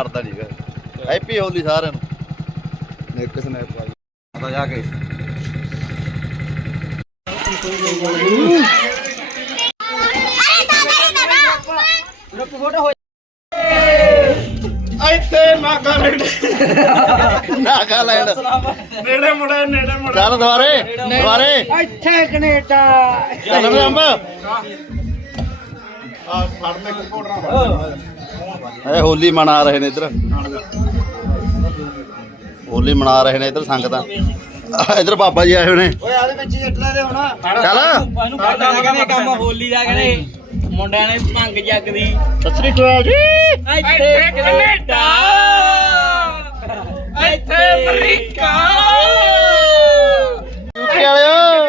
ਅੜਦਾ ਨਹੀਂਗਾ ਹੈਪੀ ਹੋਲੀ ਸਾਰਿਆਂ ਨੂੰ। ਇੱਕ ਸਨੈਪ ਪਾਈ ਤਾਂ ਜਾ ਕੇ ਇੱਥੇ ਨਾਗਾ ਲੈਂਦੇ ਨਾਗਾ ਲੈਣ ਨੇੜੇ ਮੁੜੇ ਨੇੜੇ ਮੁੜੇ। ਚੱਲ ਦੁਬਾਰੇ ਦੁਬਾਰੇ। ਇੱਥੇ ਕੈਨੇਡਾ। ਚੱਲ ਵੇ ਅੰਬ ਆ ਫੜਨੇ ਕੋਟਣਾ ਇਹ ਹੋਲੀ ਮਨਾ ਰਹੇ ਨੇ ਇੱਧਰ। ਹੋਲੀ ਮਨਾ ਰਹੇ ਨੇ ਇੱਧਰ ਸੰਗਤਾਂ। ਇੱਧਰ ਬਾਬਾ ਜੀ ਆਏ ਹੋਏ ਨੇ। ਓਏ ਆਦੇ ਵਿੱਚ ਜੱਟਲਾ ਦੇ ਹੋਣਾ। ਚੱਲ। ਇਹਨੂੰ ਕਹਿੰਦੇ ਕੰਮ ਹੋਲੀ ਦਾ ਕਹਿੰਦੇ। ਮੁੰਡਿਆਂ ਨੇ ਭੰਗ ਜੱਗ ਦੀ ਸਤਿ ਸ੍ਰੀ ਅਕਾਲ ਜੀ। ਇੱਥੇ ਕੈਨੇਡਾ। ਇੱਥੇ ਅਮਰੀਕਾ। ਕੀ ਵਾਲਿਓ?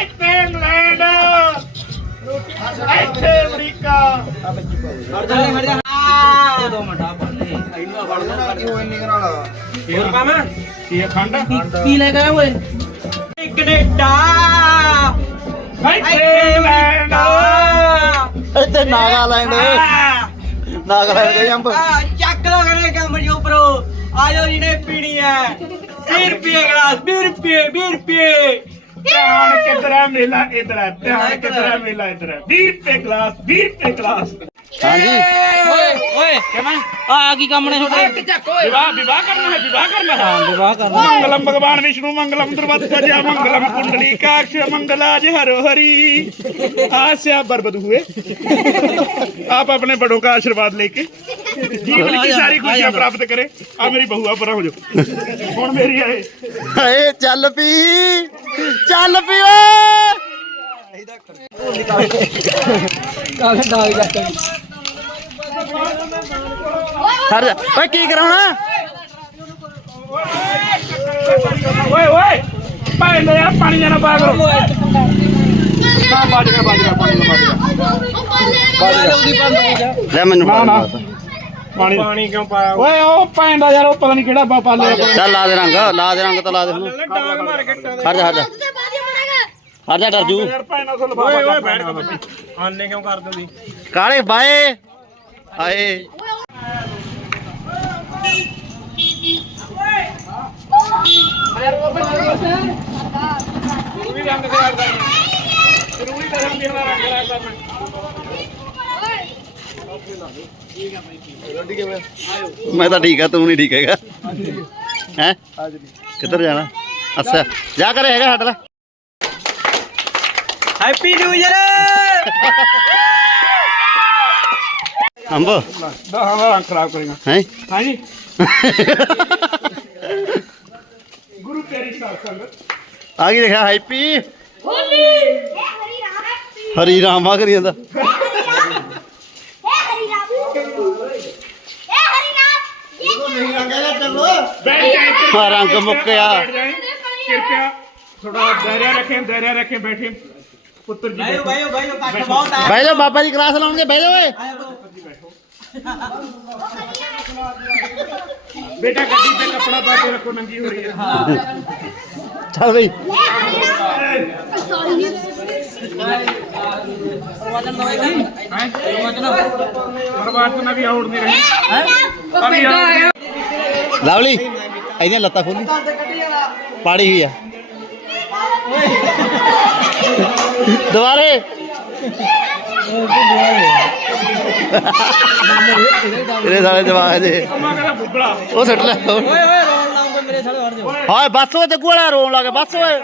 ਇੱਥੇ ਇੰਗਲੈਂਡ। ਇੱਥੇ ਅਮਰੀਕਾ। ਖੜ ਜਾ ਖੜ ਜਾ। ਆ ਦੋ ਮਿੰਟ ਆ ਬੰਨੇ ਇਹਨੂੰ ਫੜ ਲਓ ਕਿਉਂ ਇੰਨੀ ਕਰਾਲਾ ਹੋਰ ਪਾਵਾਂ? ਕੀ ਖੰਡ? ਕੀ ਲੈ ਆਇਆ ਓਏ? ਕੈਨੇਡਾ ਇੱਥੇ ਇੰਗਲੈਂਡ ਇੱਥੇ ਨਾਗਾਲੈਂਡ ਨਾਗਾਲੈਂਡ ਗਏ ਅੰਬ ਆ ਚੱਕ ਲੋ ਕਰੇ ਕੰਮ ਜੋ ਬਰੋ ਆਜੋ ਜਿਹਨੇ ਪੀਣੀ ਹੈ। 20 ਰੁਪਏ ਗਲਾਸ 20 ਰੁਪਏ 20 ਰੁਪਏ। ਧਿਆਨ ਕਿਧਰਾ ਮੇਲਾ ਇਧਰ ਹੈ ਧਿਆਨ ਕਿਧਰਾ ਮੇਲਾ ਇਧਰ ਹੈ 20 ਰੁਪਏ ਗਲਾਸ 20 ਰੁਪਏ ਗਲਾਸ ਹਾਂਜੀ। ਓਏ ਓਏ ਕਿਵੇਂ ਆ ਕੀ ਕੰਮ ਨੇ ਤੁਹਾਡੇ? ਵਿਵਾਹ ਵਿਵਾਹ ਕਰਨਾ ਹੈ ਵਿਵਾਹ ਕਰਨਾ ਹਾਂ। ਵਿਵਾਹ ਕਰਨਾ ਮੰਗਲਮ ਭਗਵਾਨ ਵਿਸ਼ਨੂੰ ਮੰਗਲਮ ਦੁਰਵਤ ਜਾ ਮੰਗਲਮ ਕੁੰਡਲੀ ਕਾਕਸ਼ ਮੰਗਲਾ ਜੇ ਹਰੋ ਹਰੀ। ਆਸਿਆ ਬਰਬਦ ਹੋਏ। ਆਪ ਆਪਣੇ ਬੜੋਂ ਦਾ ਆਸ਼ੀਰਵਾਦ ਲੈ ਕੇ ਜੀਵਨ ਦੀ ਸਾਰੀ ਖੁਸ਼ੀਆਂ ਪ੍ਰਾਪਤ ਕਰੇ। ਆ ਮੇਰੀ ਬਹੂਆ ਪਰਾਂ ਹੋ ਜਾ ਹੁਣ ਮੇਰੀ ਆਏ। ਹਏ ਚੱਲ ਪੀ। ਚੱਲ ਪੀ ਓਏ। ਇਹਦਾ ਕਾਲੇ ਡਾਲ ਜੱਟ ਹਟ ਜਾ ਓਏ ਕੀ ਕਰਾਉਣਾ? ਓਏ ਓਏ ਭਾਈ ਲੈ ਯਾਰ ਪਾਣੀ ਜਾਣਾ ਪਾ ਕਰੋ ਨਾ ਬਾਜ ਗਿਆ ਬਾਜ ਗਿਆ ਪਾਣੀ ਦਾ ਬਾਜ ਗਿਆ ਲੈ ਮੈਨੂੰ ਨਾ, ਨਾ। ਪਾਣੀ। ਪਾਣੀ ਕਿਉਂ ਪਾਇਆ ਓਏ ਉਹ ਭੈਣ ਦਾ ਯਾਰ ਉਹ ਪਤਾ ਨਹੀਂ ਕਿਹੜਾ ਬਾਪਾ ਲੈ ਚੱਲ ਲਾ ਦੇ ਰੰਗ ਲਾ ਦੇ ਰੰਗ ਤਾਂ ਲਾ ਦੇ। ਹੁਣ ਡਾਂਗ ਮਾਰ ਕੇ ਹਟ ਜਾ ਹਟ ਜਾ। ਹਟ ਜਾ ਡਰ ਜੂ। ਓਏ ਓਏ ਬੈਠ ਕੇ ਆਨੇ ਕਿਉਂ ਕਰ ਦਿੰਦੀ? ਕਾਲੇ ਬਾਏ। ਆਏ। ਮੈਂ ਤਾਂ ਠੀਕ ਆ ਤੂੰ ਨਹੀਂ ਠੀਕ ਹੈਗਾ। ਹੈ? ਕਿੱਧਰ ਜਾਣਾ? ਅੱਛਾ ਜਾ ਕਰੇ ਹੈਗਾ ਲੈ ਹੈਪੀ ਨਿਊ ਇਅਰ ਅੰਬ? ਦਾ ਹਮਾਰਾ ਰੰਗ ਖਰਾਬ ਕਰੇਗਾ। ਹੈ? ਹਾਂਜੀ। ਗੁਰੂ ਤੇਰੀ ਸਾਖ ਸੰਗਤ ਆ ਕੀ ਲਿਖਿਆ? ਹੈਪੀ? ਹੋਲੀ ਹਰੀ ਰਾਮ ਆ ਕਰੀ ਜਾਂਦਾ। ਰੰਗ ਮੁੱਕਿਆ। ਕਿਰਪਾ ਥੋੜਾ ਦਰਿਆ ਰੱਖੇ ਦਰਿਆ ਰੱਖੇ ਬੈਠੇ। ਪੁੱਤਰ ਜੀ ਬਹਿ ਜਾਓ ਬਹਿ ਬਾਬਾ ਜੀ ਕਲਾਸ ਲਾਉਣਗੇ ਬਹਿ ਓਏ। ਬੇਟਾ ਗੱਡੀ ਤੇ ਕੱਪੜਾ ਪਾ ਕੇ ਰੱਖੋ, ਨੰਗੀ ਹੋ ਰਹੀ ਹੈ ਚੱਲ ਬਈ। ਪਰਵਾਰ ਤੋਂ ਵੀ ਆਉੜ ਨਹੀਂ ਰਹੀ ਅਭੀ ਲਵਲੀ, ਇਹਦੀਆਂ ਲੱਤਾਂ ਖੋਲੀ ਪਾੜੀ ਹੋਈ ਆ। ਦੁਬਾਰੇ। ਇਹਦੇ ਸਾਲੇ ਜਵਾਬ ਦੇ ਅੰਮਾ ਕਹਿੰਦਾ ਬੁੱਬਲਾ ਉਹ ਸੁੱਟ ਲੈ। ਓਏ ਓਏ ਰੋਣ ਲਾਉਂਗੇ ਮੇਰੇ ਸਾਲੇ ਹਟ ਜਾਓ। ਹਾਏ ਬੱਸ ਓਏ ਜੱਗੂ ਵਾਲਾ ਰੋਣ ਲੱਗੇ ਬੱਸ ਓਏ।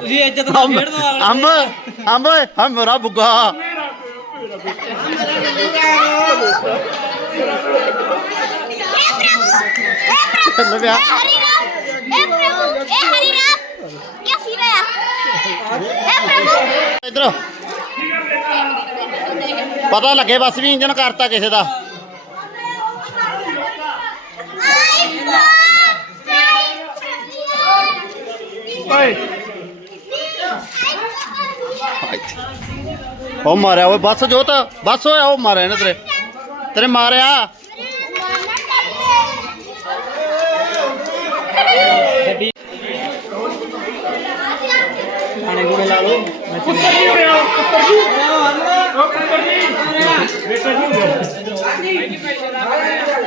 ਤੁਸੀਂ ਇੱਜ਼ਤ ਨਾਲ ਅੰਬ ਖੇਡ ਦੋ ਅੰਬ ਅੰਬ ਓਏ ਹਮ ਮੇਰਾ ਬੁੱਗਾ ਚੱਲ ਪਿਆ ਇਧਰ। ਪਤਾ ਲੱਗੇ ਬਸ ਵੀ ਇੰਜਨ ਕਰਤਾ ਕਿਸੇ ਦਾ। ਉਹ ਮਾਰਿਆ ਓਏ, ਬੱਸ ਜੋਤ, ਬੱਸ ਓਏ, ਉਹ ਮਾਰਿਆ ਇਹਨੇ ਤੇਰੇ। ਤੇਰੇ ਮਾਰਿਆ।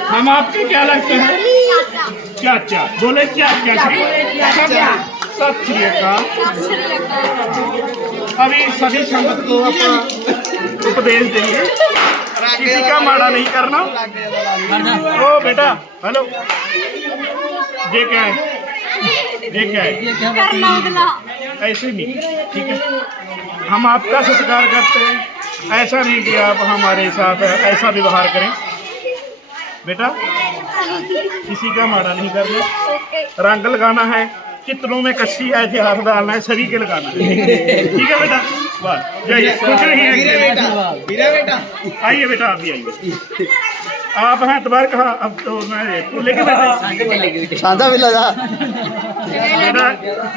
हम आपके क्या लगते हैं? क्या अच्छा? अच्छा? क्या बोले क्या क्या अच्छा? क्या सत अभी सभी संगत को अपना उपदेश देंगे। किसी का माड़ा नहीं करना। ओ बेटा हेलो। ये क्या है? ये क्या है ऐसे नहीं ठीक है? हम आपका सत्कार करते हैं। ऐसा नहीं कि आप हमारे साथ ऐसा व्यवहार करें। बेटा किसी का माड़ा नहीं करना। रंग लगाना है चित्रों में कच्ची ऐसे हाथ डालना है सभी के लगाना है। ठीक है बेटा? बस जय खुश रहिए। आइए बेटा आप भी आइए। आप हैं दोबारा कहा अब तो मैं लेके बैठे ਸਾਂਝਾ ਵੀ ਜਾ बेटा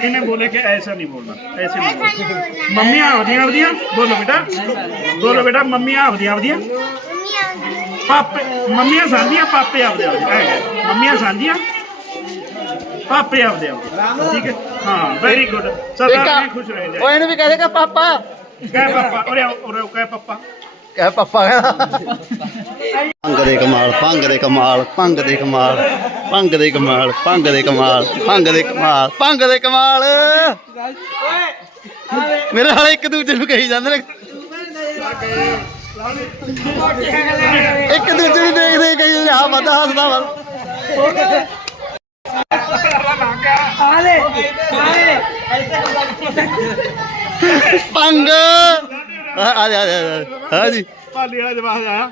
इन्हें बोले कि ऐसा नहीं बोलना ऐसे नहीं बोलना मम्मी आवदियां आवदियां बोलो बेटा बोलो बेटा मम्मी आवदियां आवदियां पापे मम्मियां सांझियां पापे आवदे आवदे ऐ मम्मियां सांझियां पापे आवदे आवदे ठीक है हाँ वेरी गुड सदा में खुश रह जाए ਉਹ ਇਹਨੂੰ ਵੀ ਕਹੇਗਾ ਪਾਪਾ कह पापा अरे अरे कह पापा ਕਹਿ ਪਾਪਾ ਕਹਿੰਦਾ ਭੰਗ ਦੇ ਕਮਾਲ, ਭੰਗ ਦੇ ਕਮਾਲ, ਭੰਗ ਦੇ ਕਮਾਲ, ਭੰਗ ਦੇ ਕਮਾਲ, ਭੰਗ ਦੇ ਕਮਾਲ, ਭੰਗ ਦੇ ਕਮਾਲ, ਭੰਗ ਦੇ ਕਮਾਲ। ਮੇਰੇ ਹਾਲੇ ਇੱਕ ਦੂਜੇ ਨੂੰ ਕਹੀ ਜਾਂਦੇ ਨੇ। ਇੱਕ ਦੂਜੇ ਨੂੰ ਦੇਖਦੇ ਕਹੀ ਜਾਂਦੇ ਆ ਵੱਧਾ ਹੱਸਦਾ ਵਾ। ਭੰਗ। ਆ ਆ ਹਾਂ ਜੀ। ਪਾਲੀ ਵਾਲਾ ਜਵਾਬ ਆਇਆ।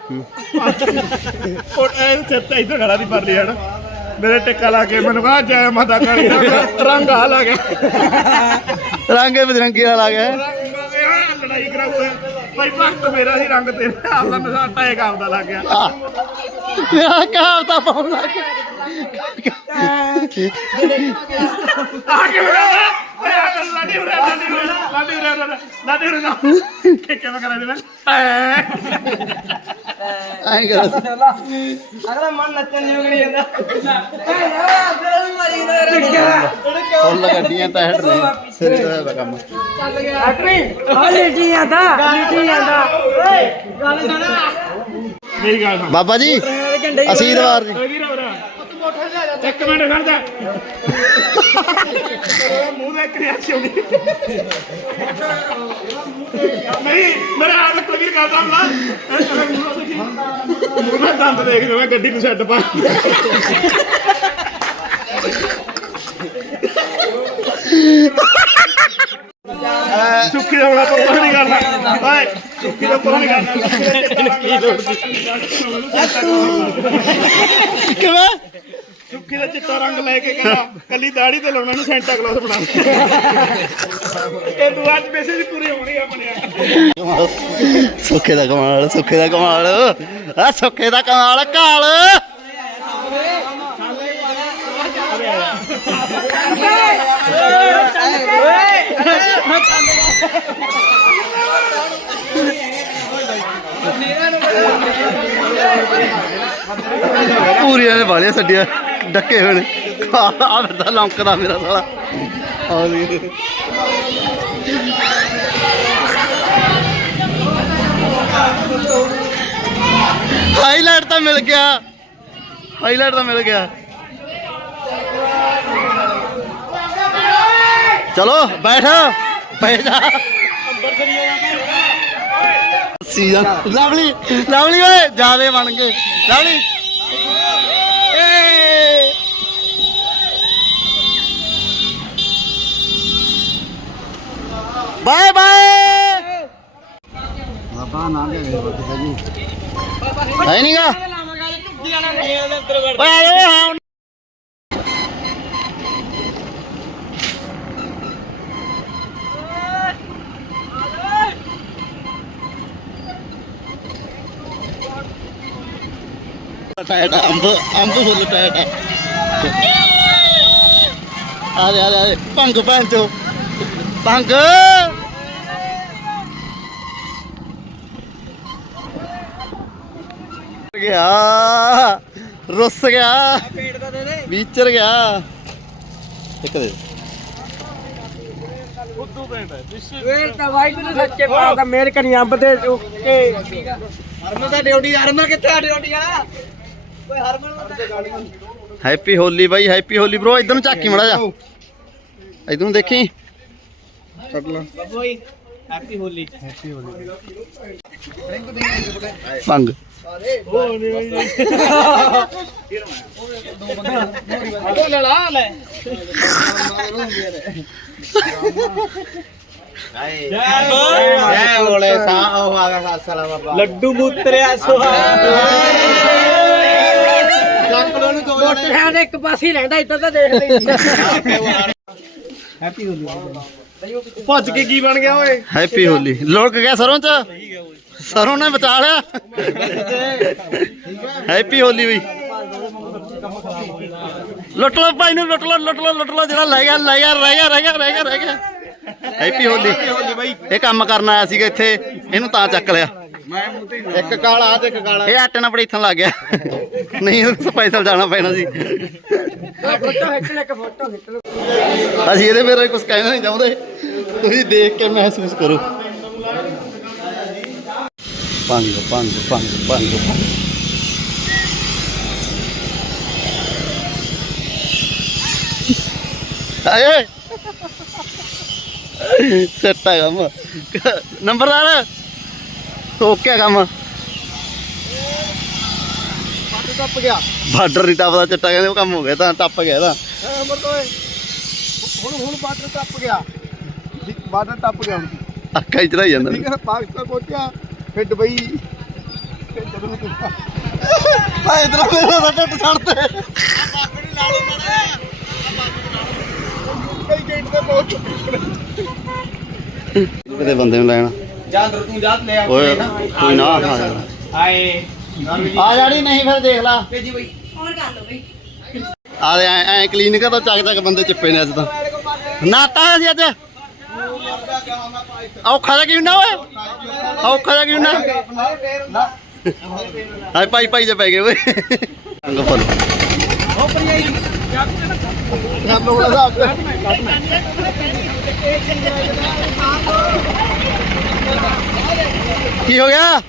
ਉਹ ਇਹ ਚੱਤਾ ਇਧਰ ਖੜਾ ਨਹੀਂ ਪਾਲੀ ਹੜ ਮੇਰੇ ਟਿੱਕਾ ਲਾ ਕੇ ਮੈਨੂੰ ਕਹਾ ਜੈ ਮਾਤਾ ਕਾਲੀ। ਰੰਗ ਆ ਲਾ ਗਿਆ ਰੰਗੇ ਬਦਰੰਗੀ ਨਾਲ ਆ ਗਿਆ ਲੜਾਈ ਕਰਾਉ ਭਾਈ ਭਗਤ ਮੇਰਾ ਸੀ ਰੰਗ ਤੇਰਾ। ਆਪਦਾ ਨਸਾਟਾ ਇੱਕ ਆਪਦਾ ਲੱਗ ਗਿਆ ਆ ਮੇਰਾ ਕਹਾਵਤਾ ਪਾਉਣ ਲੱਗ ਗਿਆ ਆ ਕੇ ਮੇਰਾ ਓਏ ਆ ਕੇ ਲਾਡੀ ਉਰੇ ਲਾਡੀ ਉਰੇ ਉਰੇ ਲਾਡੀ ਉਰੇ ਨਾ ਕਿ ਕਿਵੇਂ ਕਰਾਂ ਮੈਂ ਐ। ਐਂ ਕਰ ਅਗਲਾ ਮਨ ਨੱਚਣ ਨਹੀਂ ਉਗੜੀ ਜਾਂਦਾ ਫੁੱਲ ਗੱਡੀਆਂ ਤਾਂ ਹੈਡ ਨੇ। ਸਿਰ ਤੇ ਦਾ ਕੰਮ ਮੇਰੀ ਗੱਲ ਸੁਣ। ਬਾਬਾ ਜੀ ਅਸੀਰਵਾਦ ਜੀ। ਓਏ ਇੱਕ ਮਿੰਟ ਖੜ ਜਾ। ਮੂੰਹ ਦੇ ਇੱਕ ਰਿਆਕਸ਼ਨ ਆਉਂਦੀ ਨਹੀਂ ਮੇਰੇ ਆਪ ਕੋਈ ਵੀ ਕਰਦਾ ਹੁੰਦਾ। ਮੂੰਹ ਦਾ ਦੰਦ ਦੇਖ ਲਓ ਮੈਂ ਗੱਡੀ ਨੂੰ ਸੈੱਟ ਪਾ। ਸੁੱਖੀ ਦਾ ਬੜਾ ਪਤਾ ਨਹੀਂ ਕਰਨਾ। ਓਏ ਸੁੱਖੀ ਦਾ ਪਤਾ ਨਹੀਂ ਕਰਨਾ। ਕੀ ਲੋੜ ਕਿਵੇਂ? ਸੁੱਖੀ ਦਾ ਰੰਗ ਲੈ ਕੇ ਕਹਿੰਦਾ, ਕੱਲੀ ਦਾੜੀ ਤੇ ਲਾਉਣਾ ਨੂੰ, ਸੈਂਟਾ ਕਲੌਸ ਬਣਾ ਇਹ ਤੂੰ ਅੱਜ ਮੈਸੇਜ ਪੂਰੇ ਹੋਣੀ ਆਪਣੇ ਸੁੱਖੇ ਦਾ ਕਮਾਲ, ਸੁੱਖੇ ਦਾ ਕਮਾਲ, ਆ ਸੁੱਖੇ ਦਾ ਕਮਾਲ, ਕਾਲ। ਪੂਰੀਆਂ ਨੇ ਵਾਲੀਆਂ ਛੱਡਿਆ। ਡੱਕੇ ਹੋਏ ਨੇ। ਆ ਫਿਰਦਾ ਲੌਂਕਦਾ ਮੇਰਾ ਸਾਲਾ। ਆ ਦੇਖ ਹਾਈਲਾਈਟ ਤਾਂ ਮਿਲ ਗਿਆ। ਹਾਈਲਾਈਟ ਤਾਂ ਮਿਲ ਗਿਆ। ਚਲੋ ਬੈਠ। ਬੈਠ। ਜਾ। ਸੀਜ਼ਨ ਲਵਲੀ ਲਵਲੀ ਓਏ ਜਿਆਦੇ ਬਣ ਗਏ। ਲਵਲੀ। Bye bye. ਬਾਬਾ ਨਾ ਦੇ ਹੈ ਨਹੀਂਗਾ। ਓਏ ਆ ਜਾਓ ਹਾਂ। ਟਾਇਟ ਅੰਬ ਅੰਬ ਫੁੱਲ ਟਾਇਟ ਆ। ਦੇ ਆ ਦੇ ਭੰਗ ਚੋ। ਭੰਗ। ਗਿਆ। ਰੁੱਸ ਗਿਆ। ਪੇਟ ਦਾ ਦੇ। ਦੇ ਵਿਚਰ ਗਿਆ ਇੱਕ ਦੇ ਵੇਲ ਤਾਂ ਵਾਹਿਗੁਰੂ ਸੱਚੇ ਪਾਤਸ਼ਾਹ ਮੇਰ ਕਰੀ ਅੰਬ ਦੇ ਕੇ ਹਰਮਨ ਦਾ ਡਿਊਟੀ ਹਰਮਨ ਕਿੱਥੇ ਆ ਡਿਊਟੀ ਵਾਲਾ? ਓਏ ਹਰਮਨ ਹੈਪੀ ਹੋਲੀ ਬਾਈ ਹੈਪੀ ਹੋਲੀ ਬ్రో ਇਧਰ ਨੂੰ ਝਾਕੀ ਮੜਾ ਜਾ ਇਧਰ ਨੂੰ ਦੇਖੀ। ਬੱਬੋਈ ਹੈਪੀ ਹੋਲੀ। ਭੰਗ ਉਹ ਲੜਾ ਲੈ ਐ ਓਲੇ ਸਾ ਉਹ ਆ ਗਿਆ ਸਾਲਾ ਬਾਬਾ। ਲੱਡੂ ਮੁੱਤਰਿਆ ਸੁਹਾ। ਚੱਕ ਲੋ ਨੂੰ ਦੋ ਇੱਕ ਪਾਸੇ ਹੀ ਰਹਿੰਦਾ ਇੱਧਰ ਤਾਂ ਦੇਖ ਲਈ। ਭੱਜ ਕੇ ਕੀ ਬਣ ਗਿਆ ਓਏ? ਹੈਪੀ ਹੋਲੀ। ਲੁੜਕ ਗਿਆ ਸਰੋਂ ਚ? ਸਰੋਂ ਨੇ ਬਚਾ ਲਿਆ। ਹੈਪੀ ਹੋਲੀ ਬਈ। ਲੁੱਟ ਲੋ ਭਾਈ ਨੂੰ ਲੁੱਟ ਲੋ ਲੁੱਟ ਲੋ ਲੁੱਟ ਲੋ ਜਿਹੜਾ ਲੈ ਗਿਆ ਲੈ ਗਿਆ ਰਹਿ ਗਿਆ ਰਹਿ ਗਿਆ ਰਹਿ ਗਿਆ ਰਹਿ ਗਿਆ। ਹੈਪੀ ਹੋਲੀ। ਇਹ ਕੰਮ ਕਰਨ ਆਇਆ ਸੀਗਾ ਇੱਥੇ ਇਹਨੂੰ ਤਾਂ ਚੱਕ ਲਿਆ। ਇੱਕ ਕਾਲਾ ਤੇ ਇੱਕ ਕਾਲਾ। ਇਹ ਆਟੇ ਨਾਲ ਪੜੀਥਣ ਲੱਗ ਗਿਆ। ਨਹੀਂ ਸਪੈਸ਼ਲ ਜਾਣਾ ਪੈਣਾ ਸੀ। ਫੋਟੋ ਖਿੱਚ ਲੈ ਇੱਕ ਫੋਟੋ ਖਿੱਚ ਲਓ ਅਸੀਂ ਇਹਦੇ ਬਾਰੇ ਕੁਝ ਕਹਿਣਾ ਨਹੀਂ ਚਾਹੁੰਦੇ। ਤੁਸੀਂ ਦੇਖ ਕੇ ਮਹਿਸੂਸ ਕਰੋ। ਪੰਗ ਪੰਗ ਪੰਗ ਪੰਗ ਪੰਗ ਆਏ ਸੱਟਾ ਕੰਮ ਨੰਬਰਦਾਰ ਓਕੇ ਕੰਮ ਟੱਪ ਗਿਆ ਬਾਰਡਰ ਨਹੀਂ ਟੱਪਦਾ ਚੱਟਾ ਕਹਿੰਦੇ ਉਹ ਕੰਮ ਹੋ ਗਿਆ ਤਾਂ ਟੱਪ ਗਿਆ ਤਾਂ ਅਮਰ ਤੋਂ ਹੁਣ ਹੁਣ ਬਾਰਡਰ ਟੱਪ ਗਿਆ ਬਾਰਡਰ ਟੱਪ ਗਿਆ ਹੁਣ ਅੱਖਾਂ ਹੀ ਚੜਾਈ ਜਾਂਦਾ ਠੀਕ ਹੈ ਪਾਕਿਸਤਾਨ ਪਹੁੰਚਿਆ ਫਿਰ ਦੁਬਈ ਫਿਰ ਜਦੋਂ ਨੂੰ ਆ ਇਧਰ ਮੇਰਾ ਤਾਂ ਟੱਟ ਛੱਡਦੇ ਕਈ ਗੇਟ ਤੇ ਪਹੁੰਚ ਚੁੱਕੇ ਕਿਤੇ ਬੰਦੇ ਨੂੰ ਲੈਣਾ। ਜਾਂਦਰ ਤੂੰ ਜਾਤ ਲੈ ਆ ਓਏ ਕੋਈ ਨਾ ਆ ਜਾ। ਹਾਏ ਆ ਜਾੜੀ ਨਹੀਂ ਫਿਰ ਦੇਖ ਲਾ। ਭੇਜੀ ਬਈ। ਆ ਦੇ ਐ ਐ ਕਲੀਨਿਕ ਤੋਂ ਚੱਕ ਚੱਕ ਬੰਦੇ ਚਿੱਪੇ ਨੇ ਅੱਜ ਤਾਂ। ਨਾਤਾ ਸੀ ਅੱਜ। ਔਖਾ ਕਿਉਂ ਨਾ ਓਏ? ਔਖਾ ਜਿਹਾ ਕਿਉਂ ਨਾ ਹਾਏ ਭਾਈ ਭਾਈ ਜੇ ਪੈ ਗਏ ਓਏ ਅੰਗ ਫਲ ਰੱਬ ਨੂੰ ਹਿਸਾਬ ਤੇ ਕੀ ਹੋ ਗਿਆ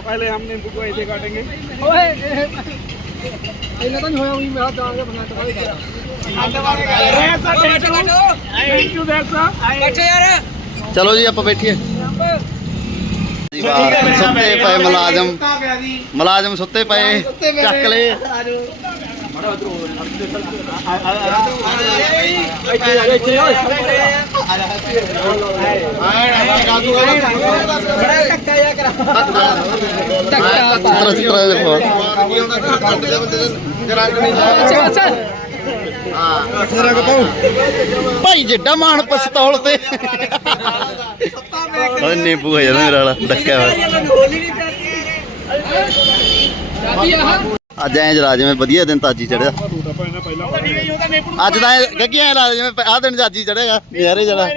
पहले हम नींबू को ऐसे काटेंगे ਓਏ ਇਹਨਾਂ ਤਾਂ ਨਹੀਂ ਹੋਇਆ ਵੀ ਮੈਂ ਜਾਣ ਕੇ ਬਣਾ ਕੇ ਕਰਾਂ थैंक यू दैट्स ਬੱਚੇ ਯਾਰ ਚਲੋ ਜੀ ਆਪਾਂ ਬੈਠੀਏ ਜੀ ਬਾਹਰ ਸੁੱਤੇ ਪਏ ਮੁਲਾਜ਼ਮ ਮੁਲਾਜ਼ਮ ਸੁੱਤੇ ਪਏ ਚੱਕ ਲਏ ਟੱਕਾ ਜਾ ਕਰਾ ਹਾਂ। ਅਠਾਰਾ ਕਪਾਉ ਭਾਈ ਜਿੱਡਾ ਮਾਨ ਪਿਸਤੌਲ ਤੇ। ਓਏ ਨਿੰਬੂ ਹੋ ਜਾਂਦਾ ਮੇਰਾ ਵਾਲਾ ਡੱਕਿਆ ਹੋਇਆ। ਅੱਜ ਐਂ ਜਰਾ ਜਿਵੇਂ ਵਧੀਆ ਦਿਨ ਤਾਜੀ ਚੜਿਆ। ਅੱਜ ਤਾਂ ਗੱਗੀ ਐਂ ਲਾ ਜਿਵੇਂ ਆਹ ਦਿਨ ਤਾਜੀ ਚੜੇਗਾ ਯਾਰੇ ਜਰਾ।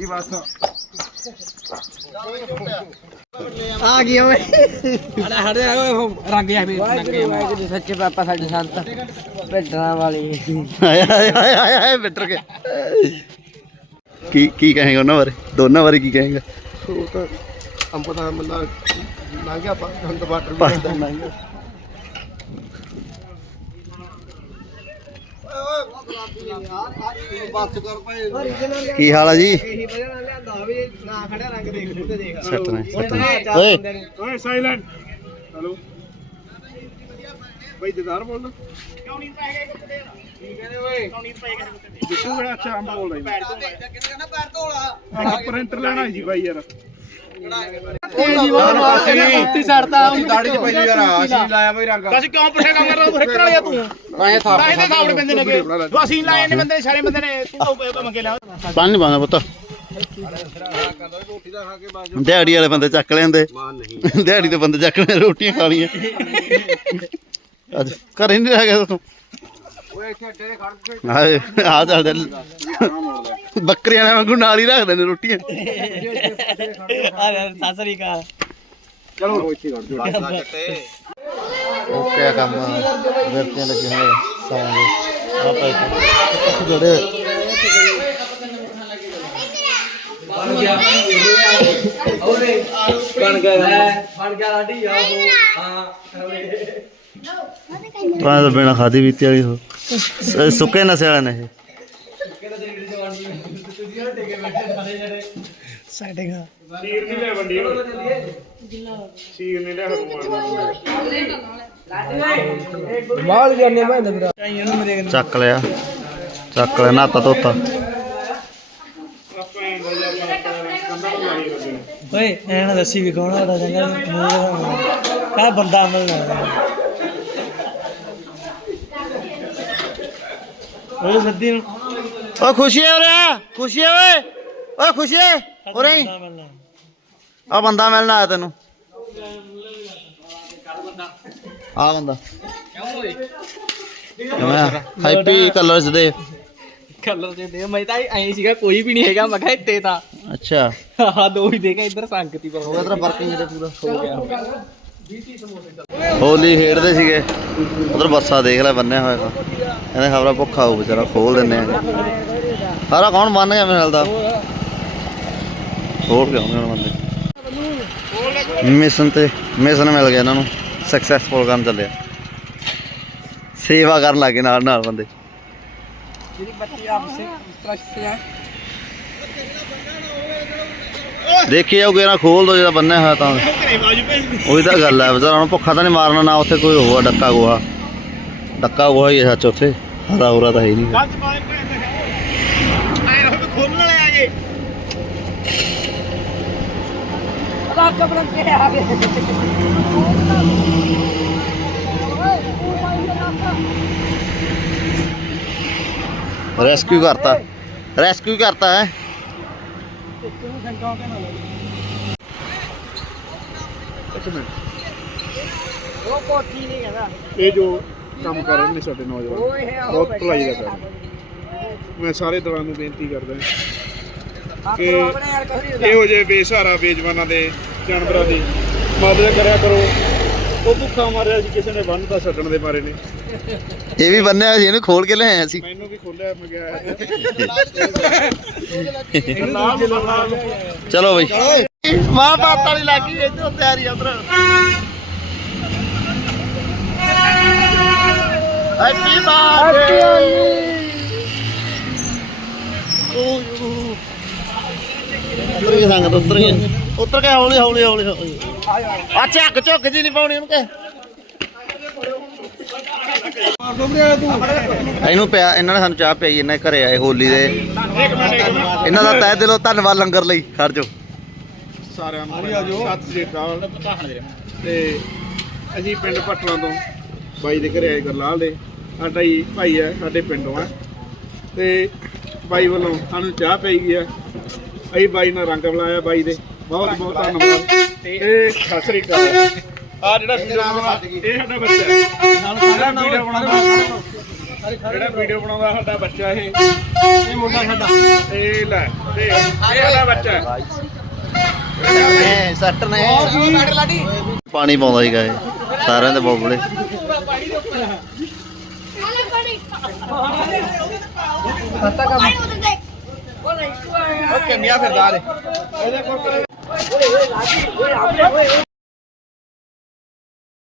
ਹੀ ਬਸ ਆ। ਗਿਆ ਓਏ ਹੜਾ ਹੜਾ ਰੰਗ ਜਾ ਵੀ ਰੰਗ ਸੱਚੇ ਪਾਪਾ ਸਾਡੇ ਸੰਤ। ਭੇਡਾਂ ਵਾਲੀ। ਆਏ ਆਏ ਆਏ ਆਏ ਆਏ ਬਿੱਟਰ ਕੇ। ਕੀ ਕੀ ਕਹੇਗਾ ਉਹਨਾਂ ਬਾਰੇ? ਦੋਨਾਂ ਬਾਰੇ ਕੀ ਕਹੇਗਾ? ਉਹ ਤਾਂ ਅੰਬ ਦਾ ਮੱਲਾ ਲੰਘ ਗਿਆ ਪਾਕਿਸਤਾਨ ਤੋਂ ਬਾਰਡਰ ਵੀ। ਬਸ ਕਰ ਭਾਈ ਕੀ ਹਾਲ ਆ ਜੀ? ਸੱਟ ਨੇ ਸੱਟ ਨੇ। ਓਏ। ਓਏ ਸਾਇਲੈਂਟ ਹਲੋ। ਬਈ ਜਦਾਰ ਬੋਲਦਾ ਕਿਉਂ ਨਹੀਂ ਪੈ ਗਏ ਕੁੱਤੇ ਦਾ ਠੀਕ ਹੈ ਓਏ ਕਿਉਂ ਨਹੀਂ ਪੈ ਗਏ ਕੁੱਤੇ ਦਾ ਜਿੱਤੂ ਬੜਾ ਪ੍ਰਿੰਟਰ ਲੈਣਾ ਯਾਰ। ਪਾਣੀ ਦਿਹਾੜੀ ਵਾਲੇ ਬੰਦੇ ਚੱਕ ਲੈਂਦੇ। ਦਿਹਾੜੀ ਦੇ ਬੰਦੇ ਚੱਕ ਲੈਂਦੇ ਰੋਟੀਆਂ ਖਾ ਲੀਆਂ ਅੱਜ ਘਰੇ ਨਹੀਂ ਰਹਿ ਗਿਆ ਤੂੰ। ਓਏ ਇੱਥੇ ਅੱਡੇ ਖੜ। ਕੇ ਆ ਚੱਲ ਬੱਕਰੀਆਂ ਵਾਂਗੂ ਨਾਲ ਹੀ ਰੱਖਦੇ ਨੇ ਰੋਟੀਆਂ। ਆ ਸਾਸਰੀ ਕਾ ਚਲੋ। ਇੱਥੇ ਕਰ ਦਿਓ ਓਕੇ ਆ ਕੰਮ। ਵਰਤੀਆਂ ਲੱਗੇ ਹੋਏ ਸਾਂ ਦੇ ਆਪਾਂ ਜਿਹੜੇ ਬਣ ਗਿਆ ਬਣ ਗਿਆ। ਲਾਡੀ ਆ ਹਾਂ ਤਾਂ ਬਿਨਾ ਖਾਦੀ ਪੀਤੀ ਵਾਲੀ ਹੋ ਸੁੱਕੇ ਨਸੇ ਵਾਲੇ ਨੇ ਇਹ ਸੀਰ ਨਹੀਂ ਲੈ ਵੰਡੀ ਸੀਰ ਨਹੀਂ ਲੈ ਹਨੂਮਾਨ ਮਾਲ ਜਾਨੇ ਮੈਂ ਮੇਰਾ ਚੱਕ ਲਿਆ। ਚੱਕ ਲਿਆ ਨਾਤਾ ਧੋਤਾ। ਓਏ ਐਨ ਦੱਸੀ ਵੀ ਕੌਣ ਆਦਾ ਚੰਗਾ ਕਾ ਬੰਦਾ ਮਿਲਣਾ। ਓਏ ਸੱਦੀ ਨੂੰ ਓ ਖੁਸ਼ੀ ਹੈ ਉਰੇ ਖੁਸ਼ੀ ਓਏ। ਓਏ ਖੁਸ਼ੀ ਹੈ ਉਰੇ ਹੀ। ਬੰਦਾ ਮਿਲਣਾ। ਆ ਬੰਦਾ ਮਿਲਣ ਆਇਆ ਤੈਨੂੰ। ਆ ਬੰਦਾ। ਕਿਵੇਂ ਆ? ਹੈਪੀ ਕਲਰਸ ਦੇ ਕਲਰ ਦੇ ਦੇ ਮੈਂ ਤਾਂ ਐਂ ਸੀਗਾ ਕੋਈ ਵੀ ਨਹੀਂ ਹੈਗਾ। ਮੈਂ ਕਿਹਾ ਇੱਥੇ ਤਾਂ। ਅੱਛਾ। ਆਹ ਦੋ ਹੀ ਦੇਗਾ ਇੱਧਰ ਸੰਗਤੀ ਪਰ ਹੋ ਗਿਆ ਤੇਰਾ ਵਰਕਿੰਗ ਜਿਹੜੇ ਪੂਰਾ ਹੋ ਗਿਆ। ਹੋਲੀ ਖੇਡਦੇ ਸੀਗੇ। ਉਧਰ ਬੱਸਾ ਦੇਖ ਲੈ ਬੰਨਿਆ ਹੋਇਆ ਤਾ। ਇਹਨੇ ਖਬਰਾਂ ਭੁੱਖਾ ਹੋਊ ਵਿਚਾਰਾ ਖੋਲ ਦਿੰਨੇ ਆ। ਸਾਰਾ ਕੌਣ ਬੰਨ ਗਿਆ ਮੇਰੇ ਨਾਲ ਦਾ ਖੋਲ ਕੇ ਆਉਂਦੇ ਹੁਣ ਬੰਦੇ। ਮਿਸ਼ਨ ਤੇ ਮਿਸ਼ਨ ਮਿਲ ਗਿਆ ਇਹਨਾਂ ਨੂੰ। ਸਕਸੈਸਫੁਲ ਕਰਨ ਚੱਲਿਆ। ਸੇਵਾ ਕਰਨ ਲੱਗੇ ਨਾਲ ਨਾਲ ਬੰਦੇ। ਜਿਹੜੀ ਬੱਤੀ ਆਪ ਸੇ ਟਰਸਟ ਹੈ। ਦੇਖੀ ਜਾਊਗੇ ਨਾ ਖੋਲ ਦੋ ਜਿਹੜਾ ਬੰਨਿਆ ਹੋਇਆ ਤਾਂ। ਉਹੀ ਤਾਂ ਗੱਲ ਹੈ ਵਿਚਾਰਾ ਹੁਣ ਭੁੱਖਾ ਤਾਂ ਨਹੀਂ ਮਾਰਨਾ ਨਾ ਉੱਥੇ ਕੋਈ ਹੋਆ ਡੱਕਾ ਗੋਹਾ। ਡੱਕਾ ਗੋਹਾ ਹੀ ਹੈ ਸੱਚ ਉੱਥੇ। ਹਰਾ ਹੁਰਾ ਤਾਂ ਹੈ ਹੀ ਨਹੀਂ ਗੱਜ ਪਾਏ ਭੈਣ ਦੇ ਐਂ ਰੋ ਖੋਲਣ ਵਾਲੇ ਆ ਗਏ ਰੱਖ ਬਣ ਕੇ ਆ ਗਏ ਰੈਸਕਿਊ ਕਰਤਾ। ਰੈਸਕਿਊ ਕਰਤਾ ਹੈ। ਉਹ ਕੋਠੀ ਨਹੀਂ ਕਹਿੰਦਾ ਇਹ ਜੋ ਕੰਮ ਕਰ ਰਹੇ ਨੇ ਸਾਡੇ ਨੌਜਵਾਨ ਬਹੁਤ ਭਲਾਈ ਦਾ ਕੰਮ। ਮੈਂ ਸਾਰੇ ਦਲਾਂ ਨੂੰ ਬੇਨਤੀ ਕਰਦਾ ਕਿ ਇਹੋ ਜਿਹੇ ਬੇਸਹਾਰਾ ਬੇਜਵਾਨਾਂ ਦੇ ਜਾਨਵਰਾਂ ਦੀ ਮਦਦ ਕਰਿਆ ਕਰੋ। ਉਹ ਭੁੱਖਾ ਮਾਰਿਆ ਸੀ ਕਿਸੇ ਨੇ ਬੰਨ ਤਾਂ ਛੱਡਣ ਦੇ ਮਾਰੇ ਨੇ। ਇਹ ਵੀ ਬੰਨਿਆ ਸੀ ਇਹਨੂੰ ਖੋਲ ਕੇ ਲਿਆਏ ਅਸੀਂ ਮੈਨੂੰ ਵੀ ਖੋਲਿਆ ਮੈਂ ਗਿਆ ਚਲੋ ਬਈ। ਮਾਂ ਬਾਪ ਵਾਲੀ ਲੱਗੀ ਇੱਧਰ ਤਿਆਰੀ ਉਧਰ ਹੈਪੀ ਬਰਥਡੇ ਉਤਰ ਕੇ ਸੰਗਤ ਉਤਰ ਕੇ ਉਤਰ ਕੇ ਹੌਲੀ ਹੌਲੀ ਹੌਲੀ ਹੌਲੀ। ਆ ਝੱਕ ਝੁੱਕ ਜੀ ਨਹੀਂ ਪਾਉਣੀ ਉਹਨੂੰ ਕਿ ਇਹਨੂੰ ਪਿਆ ਇਹਨਾਂ ਨੇ ਸਾਨੂੰ ਚਾਹ ਪਿਆਈ ਇਹਨਾਂ ਦੇ ਘਰੇ ਆਏ ਹੋਲੀ ਦੇ। ਇਹਨਾਂ ਦਾ ਤਹਿ ਦਿਲੋਂ ਧੰਨਵਾਦ ਲੰਗਰ ਲਈ ਖੜ ਜਾਓ। ਸਾਰਿਆਂ ਨੂੰ ਸਤਿ ਸ੍ਰੀ ਅਕਾਲ। ਤੇ ਅਸੀਂ ਪਿੰਡ ਪਟਲਾਂ ਤੋਂ ਬਾਈ ਦੇ ਘਰੇ ਆਏ ਗਰਲਾਲ ਦੇ। ਸਾਡਾ ਹੀ ਭਾਈ ਹੈ ਸਾਡੇ ਪਿੰਡੋਂ ਆ। ਤੇ ਬਾਈ ਵੱਲੋਂ ਸਾਨੂੰ ਚਾਹ ਪਈ ਗਈ ਆ। ਅਸੀਂ ਬਾਈ ਨਾਲ ਰੰਗ ਬੁਲਾਇਆ ਬਾਈ ਦੇ। ਬਹੁਤ ਬਹੁਤ ਧੰਨਵਾਦ। ਤੇ ਸਤਿ ਸ੍ਰੀ ਅਕਾਲ। ਆ ਜਿਹੜਾ ਵੀਡੀਓ ਬਣਾਉਂਦਾ ਇਹ ਸਾਡਾ ਬੱਚਾ ਹੈ। ਜਿਹੜਾ ਵੀਡੀਓ ਬਣਾਉਂਦਾ ਜਿਹੜਾ ਵੀਡੀਓ ਬਣਾਉਂਦਾ ਸਾਡਾ ਬੱਚਾ ਇਹ। ਇਹ ਮੁੰਡਾ ਸਾਡਾ। ਇਹ ਲੈ ਤੇ ਇਹ ਸਾਡਾ ਬੱਚਾ ਹੈ। ਸੱਟ ਨੇ। ਪਾਣੀ ਪਾਉਂਦਾ ਸੀਗਾ ਇਹ। ਸਾਰਿਆਂ ਦੇ ਬੋਬਲੇ। 我有亚比我有亚比